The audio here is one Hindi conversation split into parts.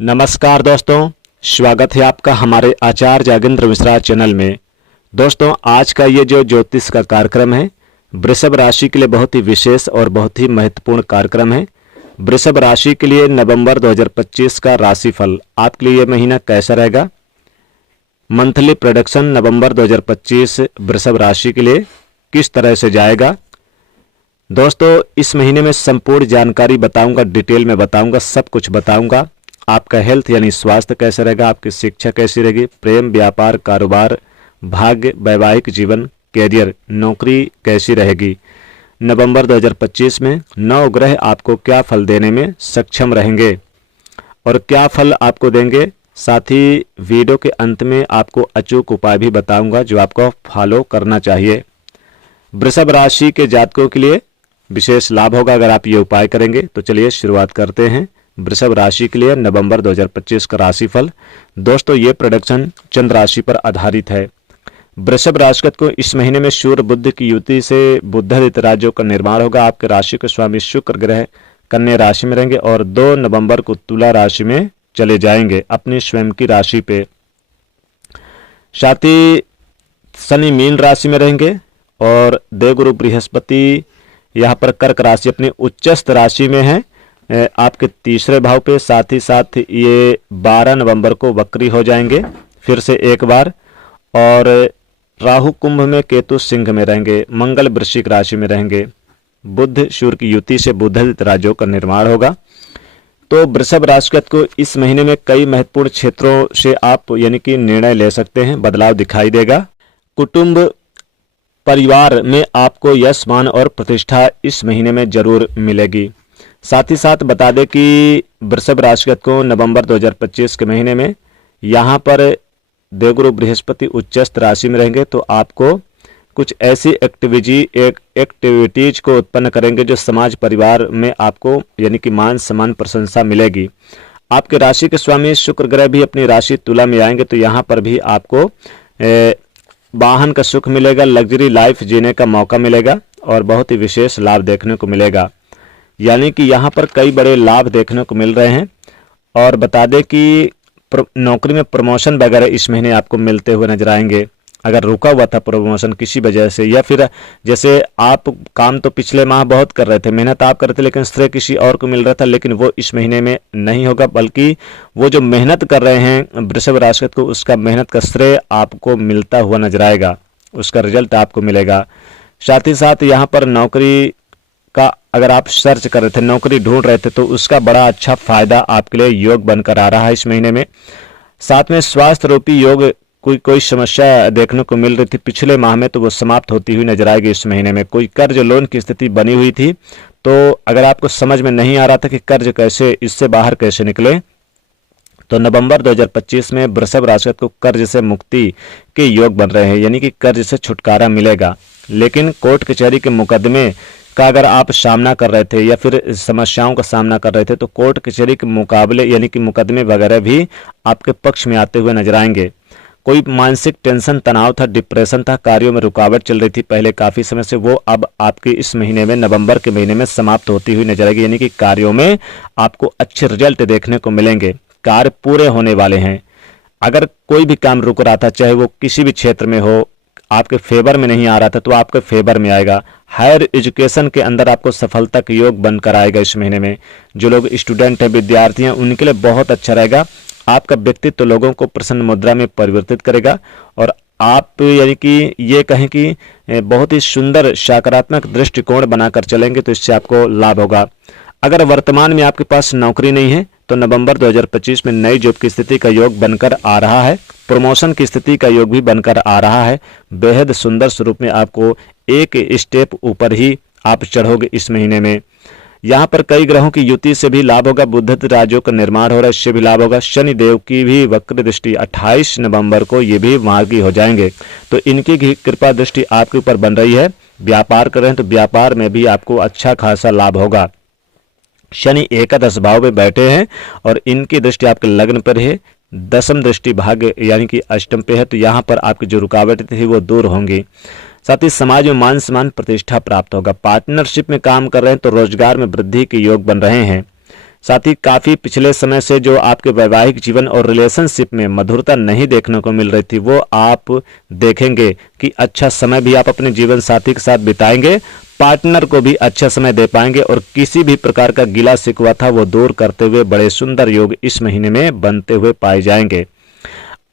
नमस्कार दोस्तों, स्वागत है आपका हमारे आचार्य जागेंद्र मिश्रा चैनल में। दोस्तों, आज का ये जो ज्योतिष का कार्यक्रम है वृषभ राशि के लिए बहुत ही विशेष और बहुत ही महत्वपूर्ण कार्यक्रम है। वृषभ राशि के लिए नवंबर 2025 का राशिफल आपके लिए ये महीना कैसा रहेगा, मंथली प्रोडक्शन नवंबर 2025 वृषभ राशि के लिए किस तरह से जाएगा। दोस्तों, इस महीने में संपूर्ण जानकारी बताऊंगा, डिटेल में बताऊंगा, सब कुछ बताऊंगा। आपका हेल्थ यानी स्वास्थ्य कैसा रहेगा, आपकी शिक्षा कैसी रहेगी, प्रेम, व्यापार, कारोबार, भाग्य, वैवाहिक जीवन, कैरियर, नौकरी कैसी रहेगी। नवंबर 2025 में 9 ग्रह आपको क्या फल देने में सक्षम रहेंगे और क्या फल आपको देंगे। साथ ही वीडियो के अंत में आपको अचूक उपाय भी बताऊंगा जो आपको फॉलो करना चाहिए। वृषभ राशि के जातकों के लिए विशेष लाभ होगा अगर आप ये उपाय करेंगे। तो चलिए शुरुआत करते हैं। वृषभ राशि के लिए नवंबर 2025 का राशिफल। दोस्तों, ये प्रोडक्शन चंद्र राशि पर आधारित है। वृषभ राशि को इस महीने में सूर्य बुध की युति से बुधादित्य राज्यों का निर्माण होगा। आपके राशि के स्वामी शुक्र ग्रह कन्या राशि में रहेंगे और 2 नवंबर को तुला राशि में चले जाएंगे अपनी स्वयं की राशि पे। साथ ही शनि मीन राशि में रहेंगे और देवगुरु बृहस्पति यहाँ पर कर्क राशि अपनी उच्चस्थ राशि में है आपके तीसरे भाव पे। साथ ही साथ ये 12 नवंबर को वक्री हो जाएंगे फिर से एक बार, और राहु कुंभ में, केतु सिंह में रहेंगे, मंगल वृश्चिक राशि में रहेंगे। बुध सूर्य की युति से बुधादित्य राज्यों का निर्माण होगा। तो वृषभ राशि को इस महीने में कई महत्वपूर्ण क्षेत्रों से आप यानी कि निर्णय ले सकते हैं, बदलाव दिखाई देगा। कुटुंब परिवार में आपको यश, मान और प्रतिष्ठा इस महीने में जरूर मिलेगी। साथ ही साथ बता दें कि वृषभ राशि को नवंबर 2025 के महीने में यहाँ पर देवगुरु बृहस्पति उच्चस्थ राशि में रहेंगे। तो आपको कुछ ऐसी एक्टिविटीज को उत्पन्न करेंगे जो समाज परिवार में आपको यानी कि मान सम्मान प्रशंसा मिलेगी। आपके राशि के स्वामी शुक्र ग्रह भी अपनी राशि तुला में आएंगे तो यहाँ पर भी आपको वाहन का सुख मिलेगा, लग्जरी लाइफ जीने का मौका मिलेगा और बहुत ही विशेष लाभ देखने को मिलेगा। यानी कि यहाँ पर कई बड़े लाभ देखने को मिल रहे हैं। और बता दें कि नौकरी में प्रमोशन वगैरह इस महीने आपको मिलते हुए नजर आएंगे। अगर रुका हुआ था प्रमोशन किसी वजह से, या फिर जैसे आप काम तो पिछले माह बहुत कर रहे थे, मेहनत आप कर रहे थे, लेकिन श्रेय किसी और को मिल रहा था, लेकिन वो इस महीने में नहीं होगा, बल्कि वो जो मेहनत कर रहे हैं वृषभ राशि को, उसका मेहनत का श्रेय आपको मिलता हुआ नजर आएगा, उसका रिजल्ट आपको मिलेगा। साथ ही साथ यहाँ पर नौकरी का अगर आप सर्च कर रहे थे, नौकरी ढूंढ रहे थे, तो उसका बड़ा अच्छा फायदा आपके लिए योग बनकर आ रहा है इस महीने में। साथ में स्वास्थ्य रूपी योग, कोई समस्या देखने को मिल रही थी पिछले माह में, तो वो समाप्त होती हुई नजर आएगी इस महीने में। कोई कर्ज लोन की स्थिति बनी हुई थी, तो अगर आपको समझ में नहीं आ रहा था कि कर्ज कैसे, इससे बाहर कैसे निकले, तो नवंबर 2025 में वृषभ राशि को कर्ज से मुक्ति के योग बन रहे हैं, यानी कि कर्ज से छुटकारा मिलेगा। लेकिन कोर्ट कचहरी के मुकदमे का अगर आप सामना कर रहे थे या फिर समस्याओं का सामना कर रहे थे, तो कोर्ट कचहरी के मुकाबले यानी कि मुकदमे वगैरह भी आपके पक्ष में आते हुए नजर आएंगे। कोई मानसिक टेंशन, तनाव था, डिप्रेशन था, कार्यों में रुकावट चल रही थी पहले काफ़ी समय से, वो अब आपके इस महीने में, नवंबर के महीने में समाप्त होती हुई नजर आएगी। यानी कि कार्यों में आपको अच्छे रिजल्ट देखने को मिलेंगे, कार्य पूरे होने वाले हैं। अगर कोई भी काम रुक रहा था, चाहे वो किसी भी क्षेत्र में हो, आपके फेवर में नहीं आ रहा था, तो आपके फेवर में आएगा। हायर एजुकेशन के अंदर आपको सफलता का योग बनकर आएगा इस महीने में। जो लोग स्टूडेंट हैं, विद्यार्थी हैं, उनके लिए बहुत अच्छा रहेगा। आपका व्यक्तित्व लोगों को प्रसन्न मुद्रा में परिवर्तित करेगा और आप यानी कि ये कहें कि बहुत ही सुंदर सकारात्मक दृष्टिकोण बनाकर चलेंगे, तो इससे आपको लाभ होगा। अगर वर्तमान में आपके पास नौकरी नहीं है, तो नवंबर 2025 में नई जॉब की स्थिति का योग बनकर आ रहा है, प्रमोशन की स्थिति का योग भी बनकर आ रहा है। बेहद सुंदर स्वरूप में आपको एक स्टेप ऊपर ही आप चढ़ोगे इस महीने में। यहाँ पर कई ग्रहों की युति से भी लाभ होगा, बुध राज्यों का निर्माण हो रहा है, इससे भी लाभ होगा। शनि देव की भी वक्र दृष्टि 28 नवंबर को ये भी मार्गी हो जाएंगे, तो इनकी कृपा दृष्टि आपके ऊपर बन रही है। व्यापार कर रहे हैं तो व्यापार में भी आपको अच्छा खासा लाभ होगा। शनि एकादश भाव में बैठे हैं और इनकी दृष्टि आपके लग्न पर है, दसम दृष्टि भाग्य यानी कि अष्टम पे है, तो यहाँ पर आपकी जो रुकावटें थी वो दूर होंगी। साथ ही समाज में मान सम्मान प्रतिष्ठा प्राप्त होगा। पार्टनरशिप में काम कर रहे हैं तो रोजगार में वृद्धि के योग बन रहे हैं। साथ ही काफ़ी पिछले समय से जो आपके वैवाहिक जीवन और रिलेशनशिप में मधुरता नहीं देखने को मिल रही थी, वो आप देखेंगे कि अच्छा समय भी आप अपने जीवन साथी के साथ बिताएंगे, पार्टनर को भी अच्छा समय दे पाएंगे और किसी भी प्रकार का गिला शिकवा था वो दूर करते हुए बड़े सुंदर योग इस महीने में बनते हुए पाए जाएंगे।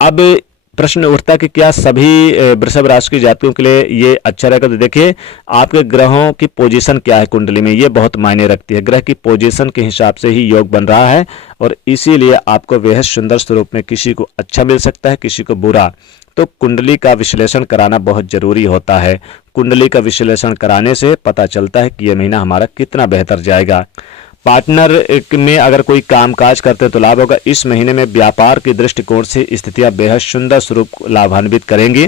अब प्रश्न उठता है कि क्या सभी वृषभ राशि के जातकों के लिए ये अच्छा रहेगा? तो देखिए, आपके ग्रहों की पोजीशन क्या है कुंडली में, ये बहुत मायने रखती है। ग्रह की पोजीशन के हिसाब से ही योग बन रहा है और इसीलिए आपको बेहद सुंदर स्वरूप में किसी को अच्छा मिल सकता है, किसी को बुरा। तो कुंडली का विश्लेषण कराना बहुत जरूरी होता है। कुंडली का विश्लेषण कराने से पता चलता है कि यह महीना हमारा कितना बेहतर जाएगा। पार्टनर में अगर कोई कामकाज करते हैं तो लाभ होगा। इस महीने में व्यापार के दृष्टिकोण से स्थितियां बेहद सुंदर स्वरूप लाभान्वित करेंगी।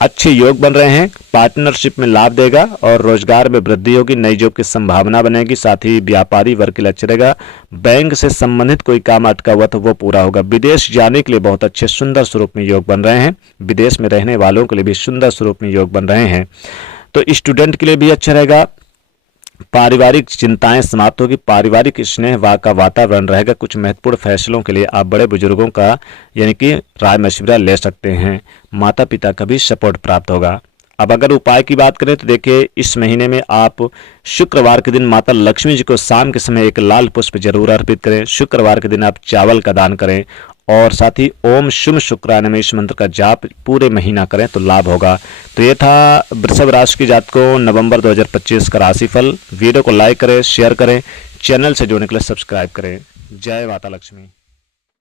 अच्छे योग बन रहे हैं, पार्टनरशिप में लाभ देगा और रोजगार में वृद्धि होगी, नई जॉब की संभावना बनेगी। साथ ही व्यापारी वर्ग के लिए अच्छा रहेगा। बैंक से संबंधित कोई काम अटका हुआ तो वो पूरा होगा। विदेश जाने के लिए बहुत अच्छे सुंदर स्वरूप में योग बन रहे हैं। विदेश में रहने वालों के लिए भी सुंदर स्वरूप में योग बन रहे हैं। तो स्टूडेंट के लिए भी अच्छा रहेगा। पारिवारिक चिंताएं समाप्त होगी, पारिवारिक स्नेह का वातावरण रहेगा। कुछ महत्वपूर्ण फैसलों के लिए आप बड़े बुजुर्गों का यानी कि राय मशविरा ले सकते हैं। माता पिता का भी सपोर्ट प्राप्त होगा। अब अगर उपाय की बात करें तो देखिए, इस महीने में आप शुक्रवार के दिन माता लक्ष्मी जी को शाम के समय एक लाल पुष्प जरूर अर्पित करें। शुक्रवार के दिन आप चावल का दान करें और साथ ही ओम शुभ शुक्रान में इस मंत्र का जाप पूरे महीना करें तो लाभ होगा। तो ये था वृषभ राशि के जातकों नवंबर 2025 का राशिफल। वीडियो को लाइक करें, शेयर करें, चैनल से जुड़ने के लिए सब्सक्राइब करें। जय माता लक्ष्मी।